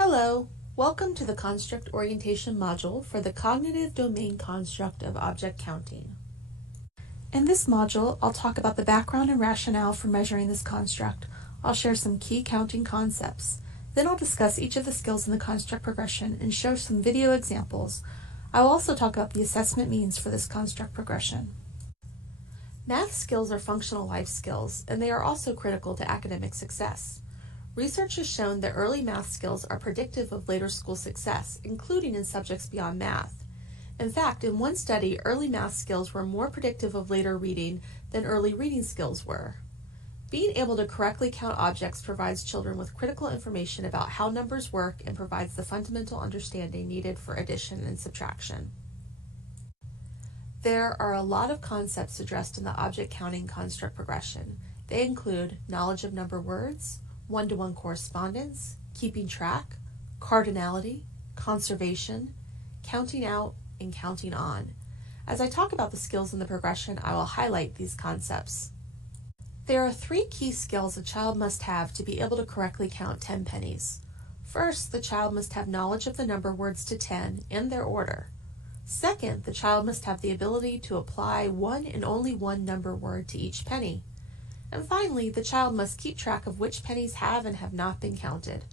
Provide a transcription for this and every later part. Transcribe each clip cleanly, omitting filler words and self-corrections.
Hello, welcome to the Construct Orientation module for the Cognitive Domain Construct of Object Counting. In this module, I'll talk about the background and rationale for measuring this construct. I'll share some key counting concepts. Then I'll discuss each of the skills in the construct progression and show some video examples. I will also talk about the assessment means for this construct progression. Math skills are functional life skills, and they are also critical to academic success. Research has shown that early math skills are predictive of later school success, including in subjects beyond math. In fact, in one study, early math skills were more predictive of later reading than early reading skills were. Being able to correctly count objects provides children with critical information about how numbers work and provides the fundamental understanding needed for addition and subtraction. There are a lot of concepts addressed in the object counting construct progression. They include knowledge of number words, one-to-one correspondence, keeping track, cardinality, conservation, counting out, and counting on. As I talk about the skills in the progression, I will highlight these concepts. There are three key skills a child must have to be able to correctly count 10 pennies. First, the child must have knowledge of the number words to 10 in their order. Second, the child must have the ability to apply one and only one number word to each penny. And finally, the child must keep track of which pennies have and have not been counted.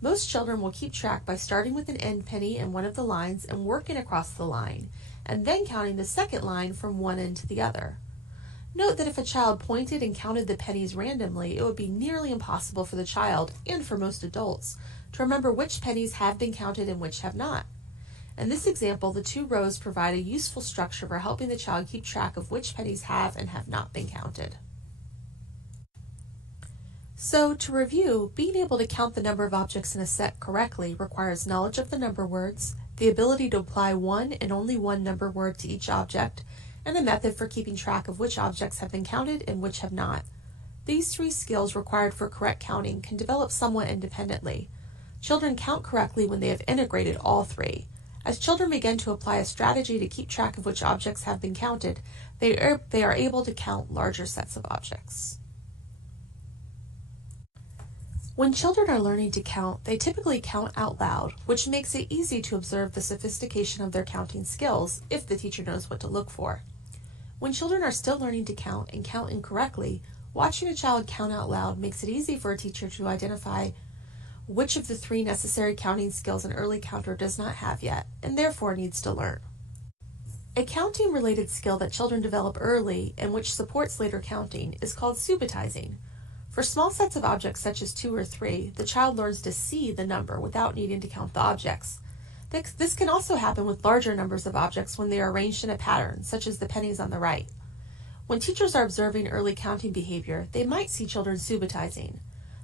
Most children will keep track by starting with an end penny in one of the lines and working across the line, and then counting the second line from one end to the other. Note that if a child pointed and counted the pennies randomly, it would be nearly impossible for the child, and for most adults, to remember which pennies have been counted and which have not. In this example, the two rows provide a useful structure for helping the child keep track of which pennies have and have not been counted. So, to review, being able to count the number of objects in a set correctly requires knowledge of the number words, the ability to apply one and only one number word to each object, and a method for keeping track of which objects have been counted and which have not. These three skills required for correct counting can develop somewhat independently. Children count correctly when they have integrated all three. As children begin to apply a strategy to keep track of which objects have been counted, they are able to count larger sets of objects. When children are learning to count, they typically count out loud, which makes it easy to observe the sophistication of their counting skills if the teacher knows what to look for. When children are still learning to count and count incorrectly, watching a child count out loud makes it easy for a teacher to identify which of the three necessary counting skills an early counter does not have yet, and therefore needs to learn. A counting-related skill that children develop early and which supports later counting is called subitizing. For small sets of objects such as 2 or 3, the child learns to see the number without needing to count the objects. This can also happen with larger numbers of objects when they are arranged in a pattern, such as the pennies on the right. When teachers are observing early counting behavior, they might see children subitizing.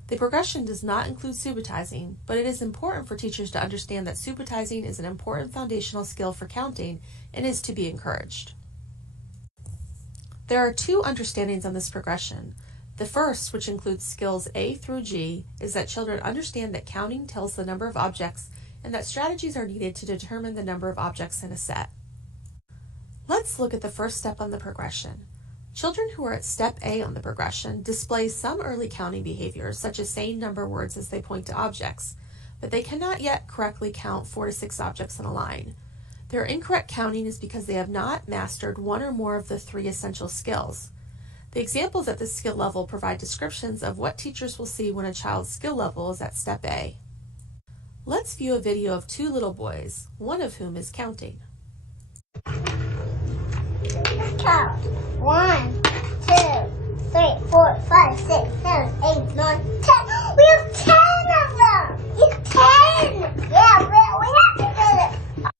The progression does not include subitizing, but it is important for teachers to understand that subitizing is an important foundational skill for counting and is to be encouraged. There are two understandings on this progression. The first, which includes skills A through G, is that children understand that counting tells the number of objects and that strategies are needed to determine the number of objects in a set. Let's look at the first step on the progression. Children who are at step A on the progression display some early counting behaviors, such as saying number words as they point to objects, but they cannot yet correctly count 4 to 6 objects in a line. Their incorrect counting is because they have not mastered one or more of the 3 essential skills. The examples at this skill level provide descriptions of what teachers will see when a child's skill level is at step A. Let's view a video of 2 little boys, one of whom is counting. Count. 1, 2, 3, 4, 5, 6, 7, 8, 9, 10. We have 10 of them! It's 10! Yeah, we have to do it.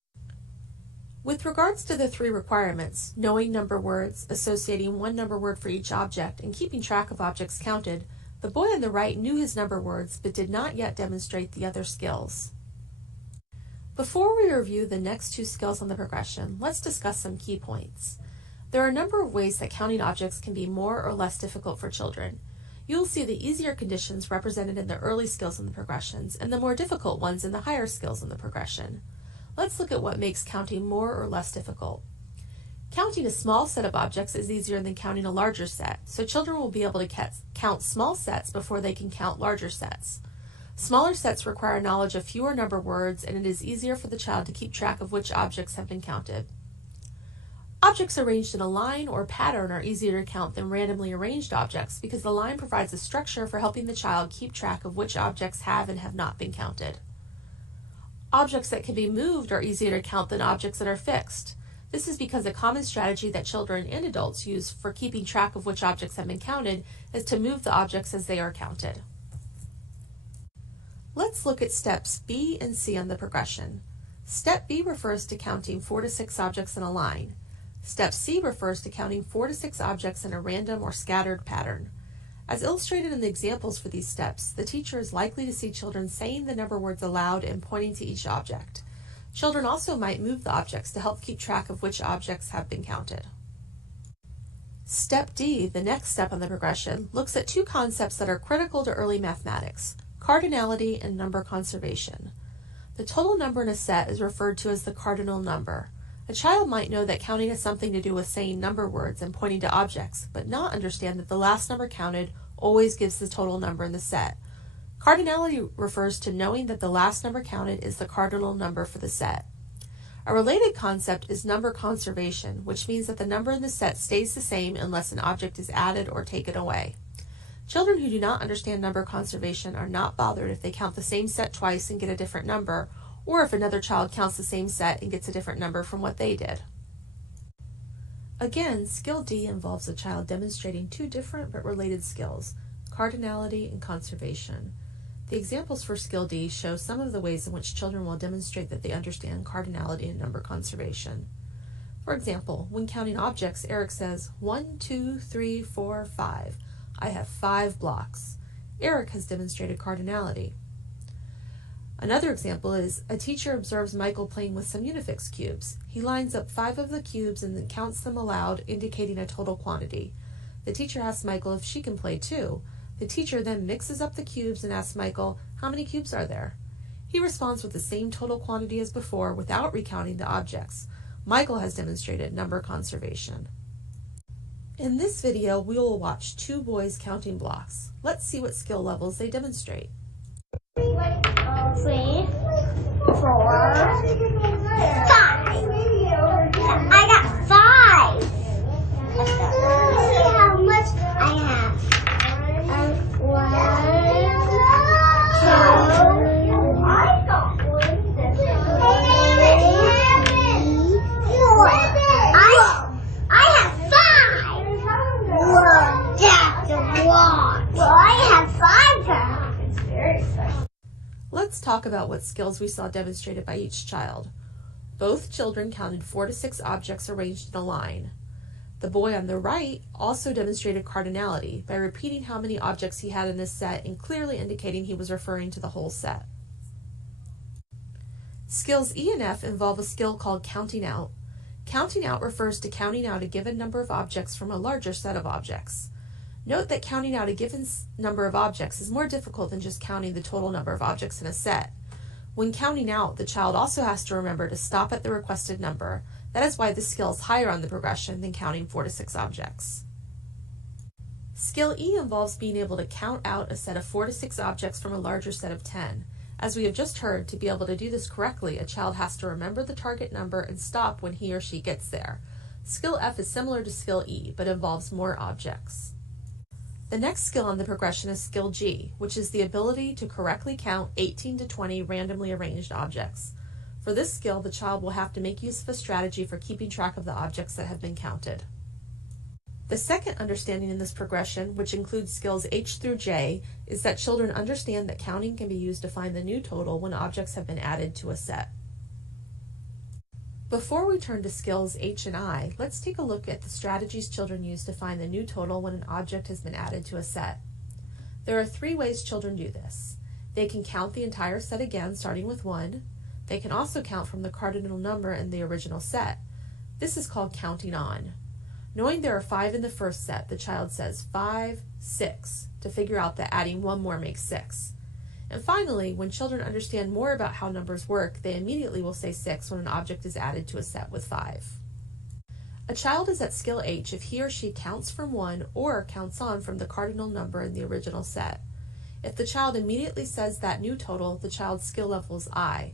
With regards to the 3 requirements, knowing number words, associating one number word for each object, and keeping track of objects counted, the boy on the right knew his number words but did not yet demonstrate the other skills. Before we review the next 2 skills on the progression, let's discuss some key points. There are a number of ways that counting objects can be more or less difficult for children. You will see the easier conditions represented in the early skills in the progressions and the more difficult ones in the higher skills in the progression. Let's look at what makes counting more or less difficult. Counting a small set of objects is easier than counting a larger set, so children will be able to count small sets before they can count larger sets. Smaller sets require knowledge of fewer number words, and it is easier for the child to keep track of which objects have been counted. Objects arranged in a line or pattern are easier to count than randomly arranged objects because the line provides a structure for helping the child keep track of which objects have and have not been counted. Objects that can be moved are easier to count than objects that are fixed. This is because a common strategy that children and adults use for keeping track of which objects have been counted is to move the objects as they are counted. Let's look at steps B and C on the progression. Step B refers to counting 4 to 6 objects in a line. Step C refers to counting 4 to 6 objects in a random or scattered pattern. As illustrated in the examples for these steps, the teacher is likely to see children saying the number words aloud and pointing to each object. Children also might move the objects to help keep track of which objects have been counted. Step D, the next step on the progression, looks at two concepts that are critical to early mathematics: cardinality and number conservation. The total number in a set is referred to as the cardinal number. A child might know that counting has something to do with saying number words and pointing to objects, but not understand that the last number counted always gives the total number in the set. Cardinality refers to knowing that the last number counted is the cardinal number for the set. A related concept is number conservation, which means that the number in the set stays the same unless an object is added or taken away. Children who do not understand number conservation are not bothered if they count the same set twice and get a different number, or if another child counts the same set and gets a different number from what they did. Again, skill D involves a child demonstrating two different but related skills: cardinality and conservation. The examples for skill D show some of the ways in which children will demonstrate that they understand cardinality and number conservation. For example, when counting objects, Eric says, 1, 2, 3, 4, 5. I have 5 blocks. Eric has demonstrated cardinality. Another example is, a teacher observes Michael playing with some Unifix cubes. He lines up 5 of the cubes and then counts them aloud, indicating a total quantity. The teacher asks Michael if she can play too. The teacher then mixes up the cubes and asks Michael, how many cubes are there? He responds with the same total quantity as before without recounting the objects. Michael has demonstrated number conservation. In this video, we will watch two boys counting blocks. Let's see what skill levels they demonstrate. 3, 4, 5. I got 5. Let's see how much I have. 1, 2, I got 4. I have 5. Whoa, that's a lot. Well, I have 5 now. It's very special. Let's talk about what skills we saw demonstrated by each child. Both children counted 4 to 6 objects arranged in a line. The boy on the right also demonstrated cardinality by repeating how many objects he had in this set and clearly indicating he was referring to the whole set. Skills E and F involve a skill called counting out. Counting out refers to counting out a given number of objects from a larger set of objects. Note that counting out a given number of objects is more difficult than just counting the total number of objects in a set. When counting out, the child also has to remember to stop at the requested number. That is why this skill is higher on the progression than counting 4 to 6 objects. Skill E involves being able to count out a set of 4 to 6 objects from a larger set of 10. As we have just heard, to be able to do this correctly, a child has to remember the target number and stop when he or she gets there. Skill F is similar to skill E, but involves more objects. The next skill on the progression is skill G, which is the ability to correctly count 18 to 20 randomly arranged objects. For this skill, the child will have to make use of a strategy for keeping track of the objects that have been counted. The second understanding in this progression, which includes skills H through J, is that children understand that counting can be used to find the new total when objects have been added to a set. Before we turn to skills H and I, let's take a look at the strategies children use to find the new total when an object has been added to a set. There are 3 ways children do this. They can count the entire set again, starting with 1. They can also count from the cardinal number in the original set. This is called counting on. Knowing there are 5 in the first set, the child says 5, 6 to figure out that adding 1 more makes 6. And finally, when children understand more about how numbers work, they immediately will say 6 when an object is added to a set with 5. A child is at skill H if he or she counts from 1 or counts on from the cardinal number in the original set. If the child immediately says that new total, the child's skill level is I.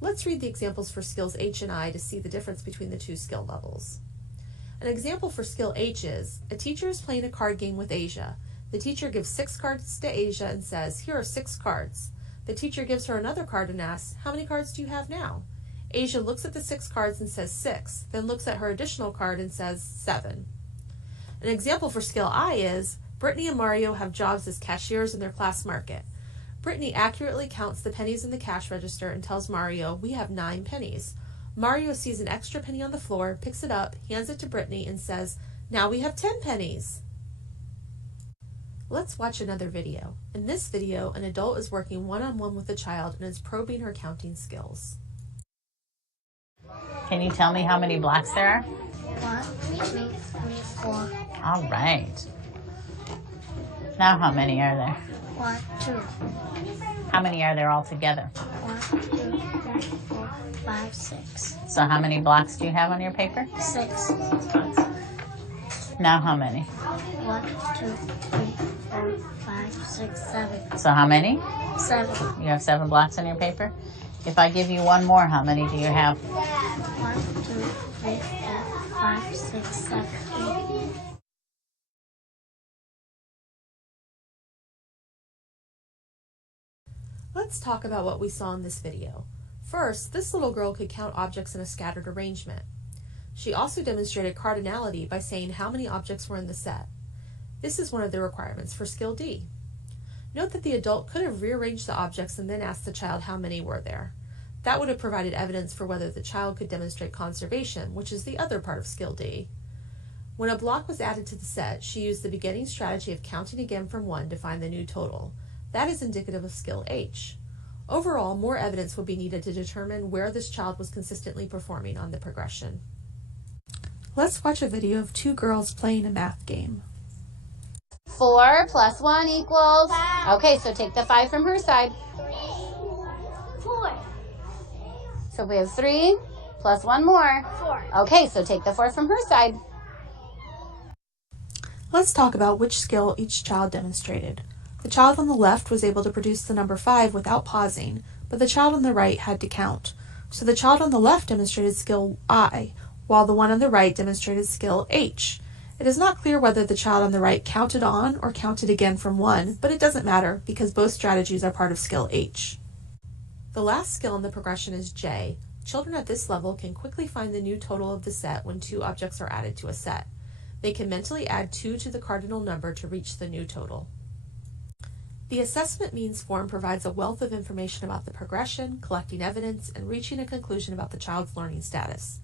Let's read the examples for skills H and I to see the difference between the two skill levels. An example for skill H is, a teacher is playing a card game with Asia. The teacher gives 6 cards to Asia and says, here are 6 cards. The teacher gives her another card and asks, how many cards do you have now? Asia looks at the 6 cards and says 6, then looks at her additional card and says 7. An example for skill I is, Brittany and Mario have jobs as cashiers in their class market. Brittany accurately counts the pennies in the cash register and tells Mario, we have 9 pennies. Mario sees an extra penny on the floor, picks it up, hands it to Brittany, and says, now we have 10 pennies. Let's watch another video. In this video, an adult is working one-on-one with a child and is probing her counting skills. Can you tell me how many blocks there are? 1, 2, 3, 4. All right. Now how many are there? 1, 2. How many are there altogether? 1, 2, 3, 4, 5, 6. So how many blocks do you have on your paper? 6. Now how many? 1, 2, 3, 4, 5, 6, 7. So how many? 7. You have 7 blocks on your paper? If I give you one more, how many do you have? 1, 2, 3, 4, 5, 6, 7, 8. Let's talk about what we saw in this video. First, this little girl could count objects in a scattered arrangement. She also demonstrated cardinality by saying how many objects were in the set. This is one of the requirements for skill D. Note that the adult could have rearranged the objects and then asked the child how many were there. That would have provided evidence for whether the child could demonstrate conservation, which is the other part of skill D. When a block was added to the set, she used the beginning strategy of counting again from 1 to find the new total. That is indicative of skill H. Overall, more evidence would be needed to determine where this child was consistently performing on the progression. Let's watch a video of 2 girls playing a math game. 4 plus 1 equals... Okay, so take the 5 from her side. 4. So we have 3 plus 1 more. 4. Okay, so take the 4 from her side. Let's talk about which skill each child demonstrated. The child on the left was able to produce the number 5 without pausing, but the child on the right had to count. So the child on the left demonstrated skill I, while the one on the right demonstrated skill H. It is not clear whether the child on the right counted on or counted again from 1, but it doesn't matter because both strategies are part of skill H. The last skill in the progression is J. Children at this level can quickly find the new total of the set when 2 objects are added to a set. They can mentally add 2 to the cardinal number to reach the new total. The assessment means form provides a wealth of information about the progression, collecting evidence, and reaching a conclusion about the child's learning status.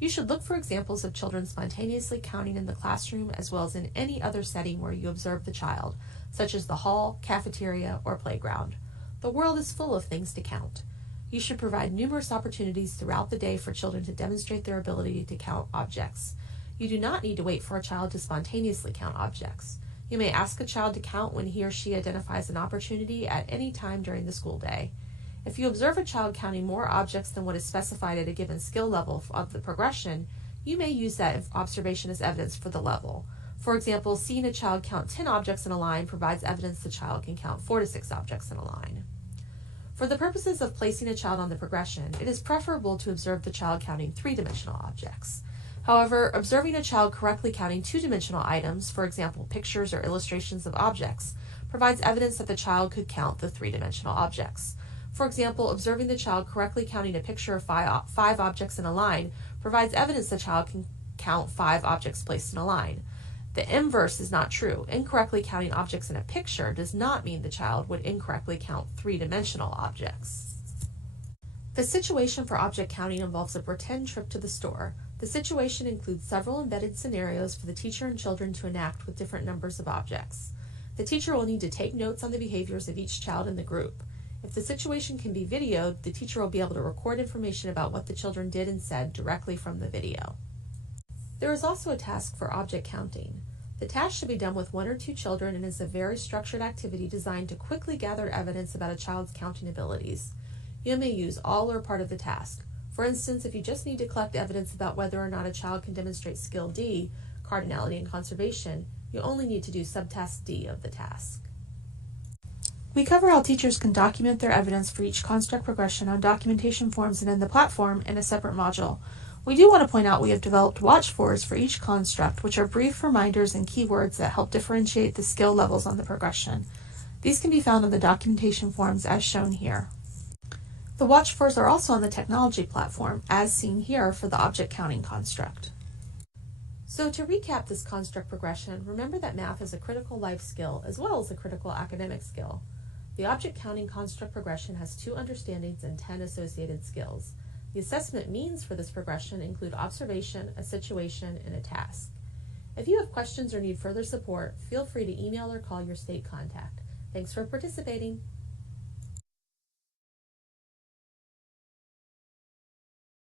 You should look for examples of children spontaneously counting in the classroom as well as in any other setting where you observe the child, such as the hall, cafeteria, or playground. The world is full of things to count. You should provide numerous opportunities throughout the day for children to demonstrate their ability to count objects. You do not need to wait for a child to spontaneously count objects. You may ask a child to count when he or she identifies an opportunity at any time during the school day. If you observe a child counting more objects than what is specified at a given skill level of the progression, you may use that observation as evidence for the level. For example, seeing a child count 10 objects in a line provides evidence the child can count 4 to 6 objects in a line. For the purposes of placing a child on the progression, it is preferable to observe the child counting 3-dimensional objects. However, observing a child correctly counting 2-dimensional items, for example, pictures or illustrations of objects, provides evidence that the child could count the 3-dimensional objects. For example, observing the child correctly counting a picture of 5 objects in a line provides evidence the child can count 5 objects placed in a line. The inverse is not true. Incorrectly counting objects in a picture does not mean the child would incorrectly count 3-dimensional objects. The situation for object counting involves a pretend trip to the store. The situation includes several embedded scenarios for the teacher and children to enact with different numbers of objects. The teacher will need to take notes on the behaviors of each child in the group. If the situation can be videoed, the teacher will be able to record information about what the children did and said directly from the video. There is also a task for object counting. The task should be done with 1 or 2 children and is a very structured activity designed to quickly gather evidence about a child's counting abilities. You may use all or part of the task. For instance, if you just need to collect evidence about whether or not a child can demonstrate skill D, cardinality and conservation, you only need to do subtask D of the task. We cover how teachers can document their evidence for each construct progression on documentation forms and in the platform in a separate module. We do want to point out we have developed watch fors for each construct, which are brief reminders and keywords that help differentiate the skill levels on the progression. These can be found in the documentation forms as shown here. The watch fors are also on the technology platform, as seen here for the object counting construct. So to recap this construct progression, remember that math is a critical life skill as well as a critical academic skill. The object counting construct progression has 2 understandings and 10 associated skills. The assessment means for this progression include observation, a situation, and a task. If you have questions or need further support, feel free to email or call your state contact. Thanks for participating.